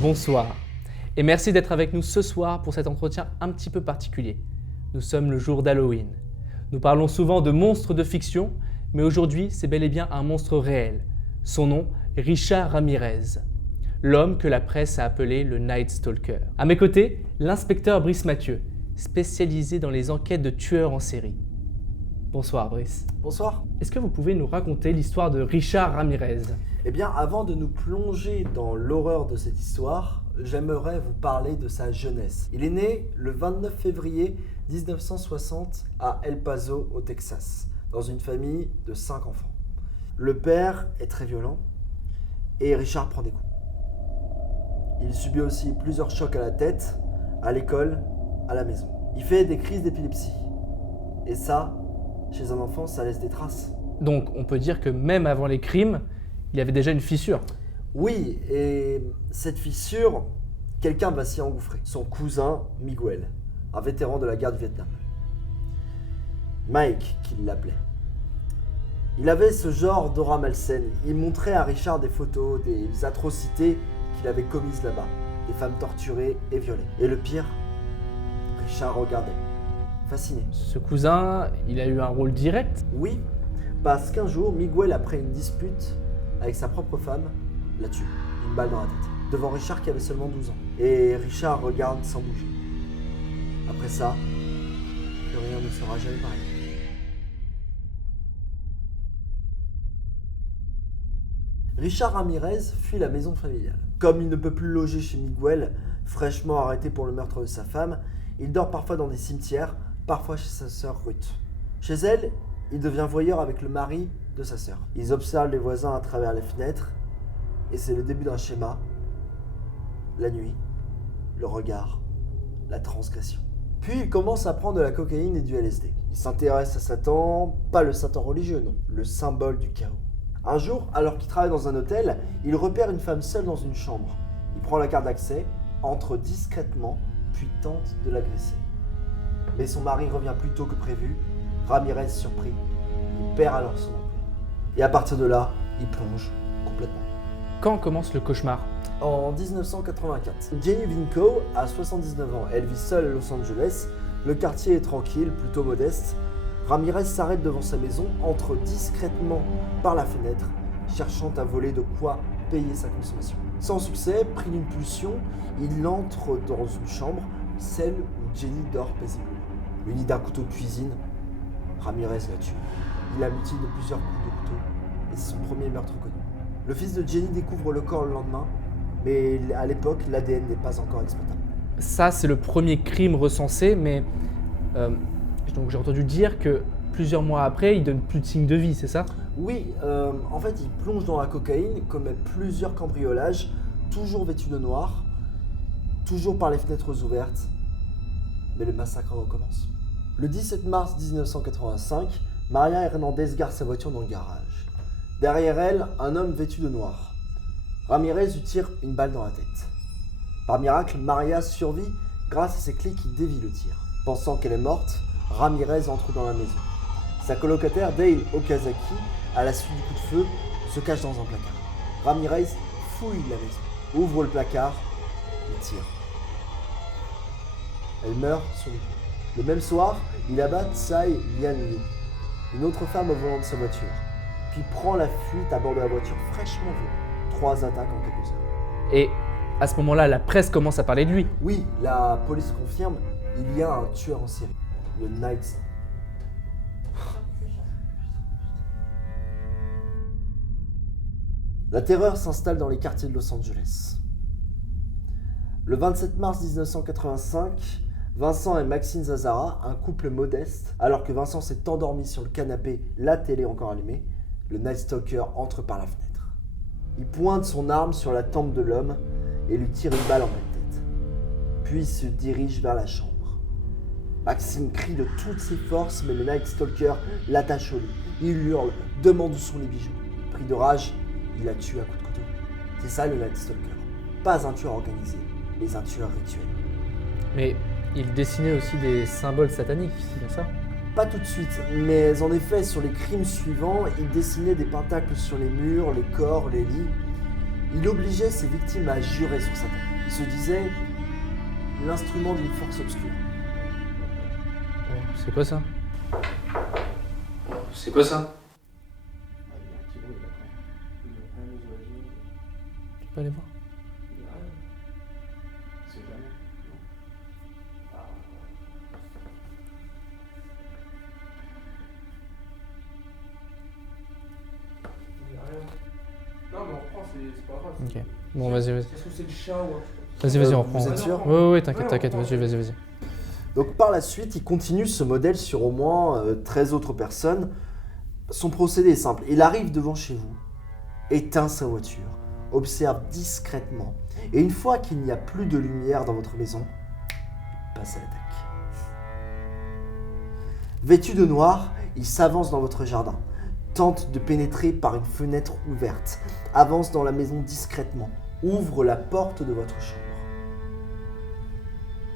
Bonsoir et merci d'être avec nous ce soir pour cet entretien un petit peu particulier. Nous sommes le jour d'Halloween. Nous parlons souvent de monstres de fiction, mais aujourd'hui c'est bel et bien un monstre réel. Son nom, Richard Ramirez, l'homme que la presse a appelé le Night Stalker. À mes côtés, l'inspecteur Brice Mathieu, spécialisé dans les enquêtes de tueurs en série. Bonsoir Brice. Bonsoir. Est-ce que vous pouvez nous raconter l'histoire de Richard Ramirez ? Eh bien, avant de nous plonger dans l'horreur de cette histoire, j'aimerais vous parler de sa jeunesse. Il est né le 29 février 1960 à El Paso, au Texas, dans une famille de 5 enfants. Le père est très violent et Richard prend des coups. Il subit aussi plusieurs chocs à la tête, à l'école, à la maison. Il fait des crises d'épilepsie. Et ça, chez un enfant, ça laisse des traces. Donc on peut dire que même avant les crimes, il y avait déjà une fissure. Oui, et cette fissure, quelqu'un va s'y engouffrer. Son cousin Miguel, un vétéran de la guerre du Vietnam. Mike, qu'il l'appelait. Il avait ce genre d'aura malsaine. Il montrait à Richard des photos, des atrocités qu'il avait commises là-bas. Des femmes torturées et violées. Et le pire, Richard regardait, fasciné. Ce cousin, il a eu un rôle direct. Oui, parce qu'un jour, Miguel, après une dispute avec sa propre femme, la tue, une balle dans la tête, devant Richard qui avait seulement 12 ans. Et Richard regarde sans bouger. Après ça, plus rien ne sera jamais pareil. Richard Ramirez fuit la maison familiale. Comme il ne peut plus loger chez Miguel, fraîchement arrêté pour le meurtre de sa femme, il dort parfois dans des cimetières, parfois chez sa sœur Ruth. Chez elle, il devient voyeur avec le mari de sa sœur. Ils observent les voisins à travers les fenêtres et c'est le début d'un schéma. La nuit, le regard, la transgression. Puis il commence à prendre de la cocaïne et du LSD. Il s'intéresse à Satan, pas le Satan religieux, non, le symbole du chaos. Un jour, alors qu'il travaille dans un hôtel, il repère une femme seule dans une chambre. Il prend la carte d'accès, entre discrètement, puis tente de l'agresser. Mais son mari revient plus tôt que prévu. Ramirez, surpris, il perd alors son emploi. Et à partir de là, il plonge complètement. Quand commence le cauchemar ? En 1984, Jenny Vinco a 79 ans. Elle vit seule à Los Angeles. Le quartier est tranquille, plutôt modeste. Ramirez s'arrête devant sa maison, entre discrètement par la fenêtre, cherchant à voler de quoi payer sa consommation. Sans succès, pris d'une pulsion, il entre dans une chambre, celle où Jenny dort paisiblement. Muni d'un couteau de cuisine, Ramirez la tue. Il la mutile de plusieurs coups de couteau et c'est son premier meurtre connu. Le fils de Jenny découvre le corps le lendemain, mais à l'époque, l'ADN n'est pas encore exploitable. Ça, c'est le premier crime recensé, mais donc j'ai entendu dire que plusieurs mois après, il donne plus de signes de vie, c'est ça ? Oui, en fait, il plonge dans la cocaïne, commet plusieurs cambriolages, toujours vêtu de noir, toujours par les fenêtres ouvertes, mais le massacre recommence. Le 17 mars 1985, Maria Hernandez gare sa voiture dans le garage. Derrière elle, un homme vêtu de noir. Ramirez lui tire une balle dans la tête. Par miracle, Maria survit grâce à ses clés qui dévient le tir. Pensant qu'elle est morte, Ramirez entre dans la maison. Sa colocataire Dale Okazaki, à la suite du coup de feu, se cache dans un placard. Ramirez fouille la maison, ouvre le placard et tire. Elle meurt sur le coup. Le même soir, il abat Tsai Lian-Li, une autre femme au volant de sa voiture, puis prend la fuite à bord de la voiture fraîchement volée. 3 attaques en quelques heures. Et à ce moment-là, la presse commence à parler de lui. Oui, la police confirme, il y a un tueur en série, le Night. La terreur s'installe dans les quartiers de Los Angeles. Le 27 mars 1985, Vincent et Maxine Zazzara, un couple modeste, alors que Vincent s'est endormi sur le canapé, la télé encore allumée, le Night Stalker entre par la fenêtre. Il pointe son arme sur la tempe de l'homme et lui tire une balle en pleine tête. Puis se dirige vers la chambre. Maxime crie de toutes ses forces, mais le Night Stalker l'attache au lit. Il hurle, demande où sont les bijoux. Pris de rage, il la tue à coups de couteau. C'est ça le Night Stalker. Pas un tueur organisé, mais un tueur rituel. Mais il dessinait aussi des symboles sataniques, c'est bien ça ? Pas tout de suite, mais en effet, sur les crimes suivants, il dessinait des pentacles sur les murs, les corps, les lits. Il obligeait ses victimes à jurer sur Satan. Il se disait l'instrument d'une force obscure. C'est quoi ça? C'est quoi ça? Tu peux aller voir? Non, mais on reprend, c'est pas grave. Ok. Bon, vas-y. Est-ce que c'est le chat ou Vas-y, on reprend. Vous êtes sûr? Ouais, t'inquiète, Ouais, vas-y. Donc par la suite, il continue ce modèle sur au moins 13 autres personnes. Son procédé est simple. Il arrive devant chez vous, éteint sa voiture, observe discrètement, et une fois qu'il n'y a plus de lumière dans votre maison, il passe à l'attaque. Vêtu de noir, il s'avance dans votre jardin, tente de pénétrer par une fenêtre ouverte, avance dans la maison discrètement, ouvre la porte de votre chambre.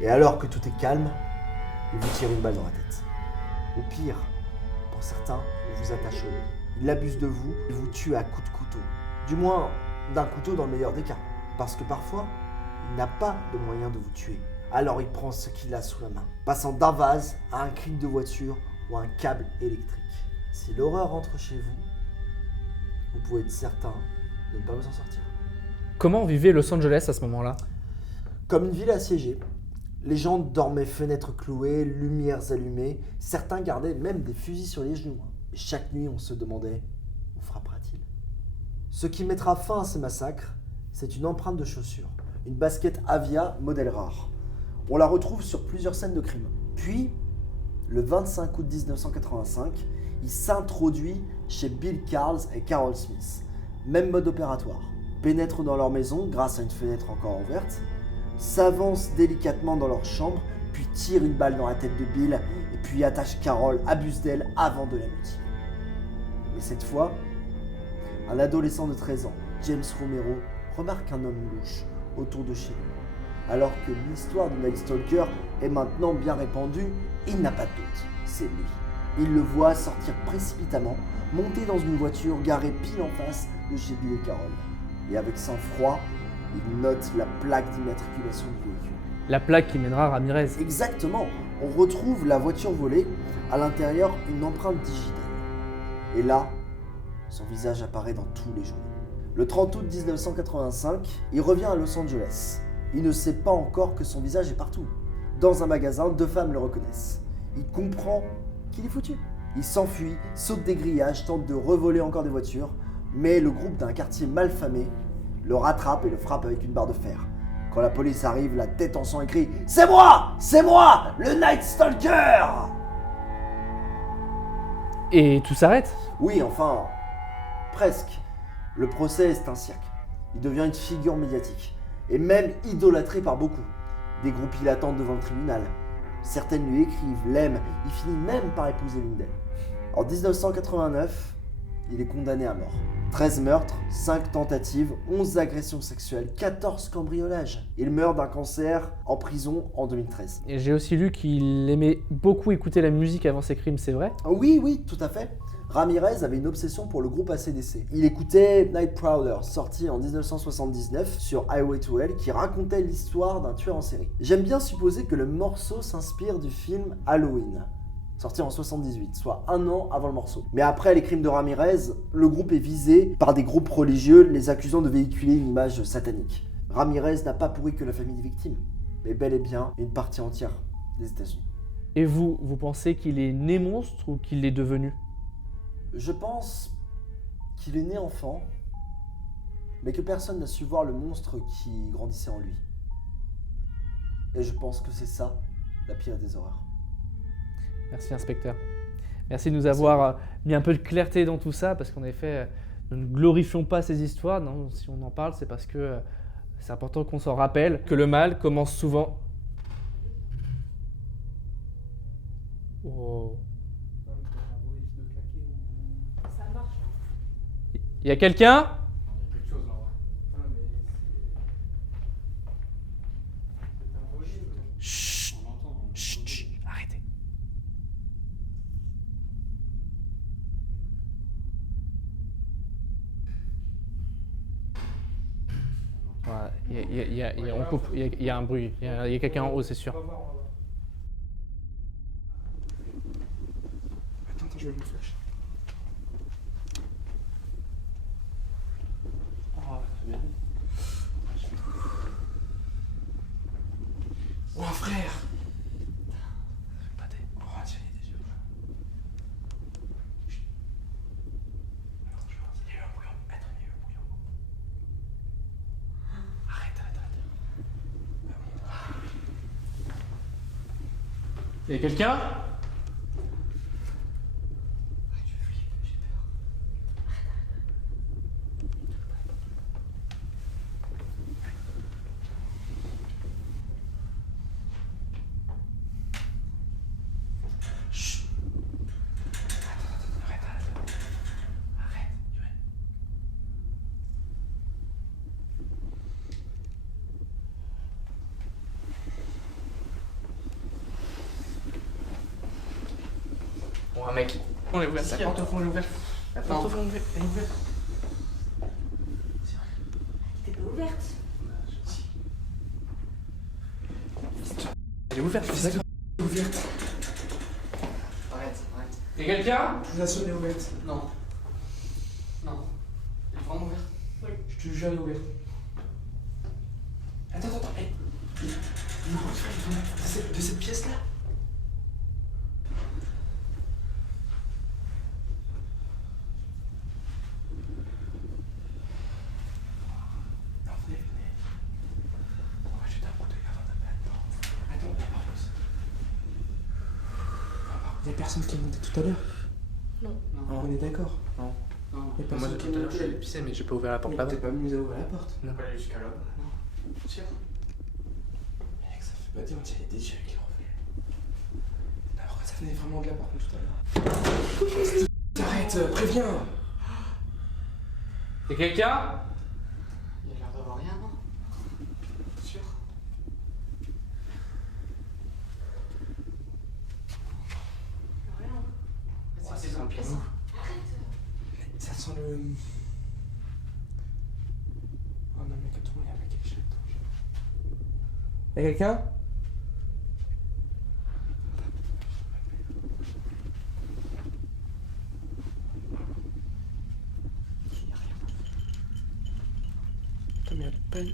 Et alors que tout est calme, il vous tire une balle dans la tête. Au pire, pour certains, il vous attache au lit. Il abuse de vous, il vous tue à coups de couteau. Du moins, d'un couteau dans le meilleur des cas. Parce que parfois, il n'a pas de moyen de vous tuer. Alors il prend ce qu'il a sous la main, passant d'un vase à un cri de voiture ou à un câble électrique. Si l'horreur entre chez vous, vous pouvez être certain de ne pas vous en sortir. Comment vivait Los Angeles à ce moment-là? Comme une ville assiégée, les gens dormaient fenêtres clouées, lumières allumées. Certains gardaient même des fusils sur les genoux. Et chaque nuit, on se demandait où frappera-t-il? Ce qui mettra fin à ces massacres, c'est une empreinte de chaussure. Une basket Avia modèle rare. On la retrouve sur plusieurs scènes de crime. Puis, le 25 août 1985, il s'introduit chez Bill Carls et Carol Smith. Même mode opératoire. Pénètre dans leur maison grâce à une fenêtre encore ouverte, s'avance délicatement dans leur chambre, puis tire une balle dans la tête de Bill, et puis attache Carol, abuse d'elle avant de la mutiler. Mais cette fois, un adolescent de 13 ans, James Romero, remarque un homme louche autour de chez lui. Alors que l'histoire de Night Stalker est maintenant bien répandue, il n'a pas de doute, c'est lui. Il le voit sortir précipitamment, monter dans une voiture garée pile en face de chez Bill et Carol. Et avec sang-froid, il note la plaque d'immatriculation du véhicule. La plaque qui mènera Ramirez. Exactement, on retrouve la voiture volée, à l'intérieur une empreinte digitale. Et là, son visage apparaît dans tous les journaux. Le 30 août 1985, il revient à Los Angeles. Il ne sait pas encore que son visage est partout. Dans un magasin, 2 femmes le reconnaissent. Il comprend qu'il est foutu. Il s'enfuit, saute des grillages, tente de revoler encore des voitures, mais le groupe d'un quartier malfamé le rattrape et le frappe avec une barre de fer. Quand la police arrive, la tête en sang, et crie « C'est moi! C'est moi! Le Night Stalker !» Et tout s'arrête? Oui, enfin, presque. Le procès est un cirque. Il devient une figure médiatique, et même idolâtré par beaucoup. Des groupes l'attendent devant le tribunal. Certaines lui écrivent, l'aiment, il finit même par épouser l'une d'elles. En 1989, il est condamné à mort. 13 meurtres, 5 tentatives, 11 agressions sexuelles, 14 cambriolages. Il meurt d'un cancer en prison en 2013. Et j'ai aussi lu qu'il aimait beaucoup écouter la musique avant ses crimes, c'est vrai? Oui, tout à fait. Ramirez avait une obsession pour le groupe AC/DC. Il écoutait Night Prowler, sorti en 1979 sur Highway to Hell, qui racontait l'histoire d'un tueur en série. J'aime bien supposer que le morceau s'inspire du film Halloween, sorti en 78, soit un an avant le morceau. Mais après les crimes de Ramirez, le groupe est visé par des groupes religieux les accusant de véhiculer une image satanique. Ramirez n'a pas pourri que la famille des victimes, mais bel et bien une partie entière des États-Unis. Et vous pensez qu'il est né monstre ou qu'il l'est devenu? Je pense qu'il est né enfant, mais que personne n'a su voir le monstre qui grandissait en lui. Et je pense que c'est ça, la pire des horreurs. Merci inspecteur. Merci de nous avoir mis un peu de clarté dans tout ça, parce qu'en effet, nous ne glorifions pas ces histoires. Non, si on en parle, c'est parce que c'est important qu'on s'en rappelle, que le mal commence souvent... Oh. Ça marche. Il y a quelqu'un? Quelque chose là, ouais. Ah, mais c'est un projet. Chut, On entend. chut, arrêtez. On coupe, il y a un bruit. Il y a quelqu'un en haut, c'est On sûr. va voir, on va voir. Attends, je vais me flash. Oh, c'est bien. Oh frère! Pas des... Oh, tiens, il y a des yeux. Il y a eu un bouillon. Attends, il y a eu un bouillon. Arrête. Il y a quelqu'un? Bon, mec, on est ouvert. La porte au fond est ouverte. La porte au fond est ouverte. T'es pas ouverte. Elle est ouverte, c'est ça? Ouverte. Arrête. Y'a quelqu'un? Je vous assure, elle est ouverte. Non. Elle est vraiment ouverte. Je te jure, elle est ouverte. Attends. Hey. Le reflet, il vient de cette pièce-là. Non, venez. On va jeter un coup d'œil avant d'appel. Attends, par contre. Il y a personne qui est monté tout à l'heure. Non. On est d'accord. Non. Il y a Moi, personne qui est monté. j'allais pisser, mais j'ai pas ouvert la porte Mais là-bas. t'es pas venu nous ouvrir la porte. Non. pas aller jusqu'à là-bas. Non. Sûr. Mec, ça fait pas dire, on dirait des yeux avec les reflets. Non, pourquoi ça venait vraiment de la porte tout à l'heure? Arrête, préviens. Y'a quelqu'un? Il a l'air d'avoir rien, non? Sûr? Rien. Ouais, c'est dans le pièce. Ça sent le... Oh non, mec, tout le monde est avec quelque chose. Y'a quelqu'un? Putain, mais y'a pas une...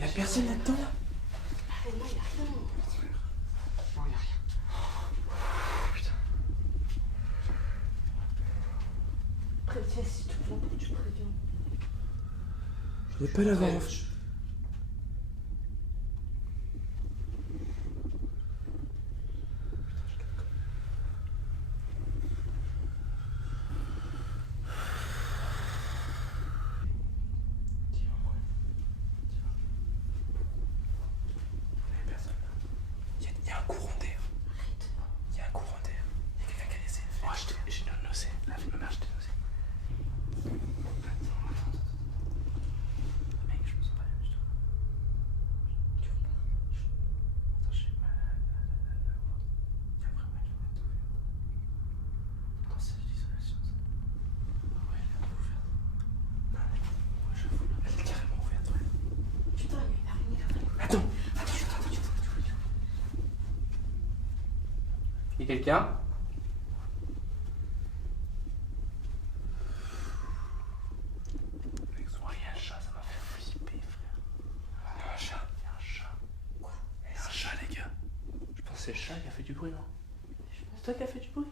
Y'a personne là-dedans là? Non, il y a rien. Non, il y a rien. Préviens, s'il te plaît, pour que tu préviens. Je vais pas l'avoir. Il y a un courant d'air. Il y a un courant d'air. Il y a quelqu'un qui a essayé de faire. Oh, j'ai nosé. Ma mère, je t'ai nosé. Attends. Mec, je me sens pas bien du tout. Tu veux pas? Attends, j'ai mal à la voix. Il y a vraiment une fenêtre ouverte. Attends, c'est de l'isolation ça. Ah ouais, elle est un peu ouverte. Non, ouais, j'avoue, elle est carrément ouverte, ouais. Putain, il y a une araignée là-bas. Attends. Y'a quelqu'un? Mec, soit il y a un chat, ça m'a fait flipper, frère. Il y a un chat. Il y a un chat. Quoi? Il y a un chat, les gars. Je pense que c'est le chat qui a fait du bruit, non? C'est toi qui a fait du bruit?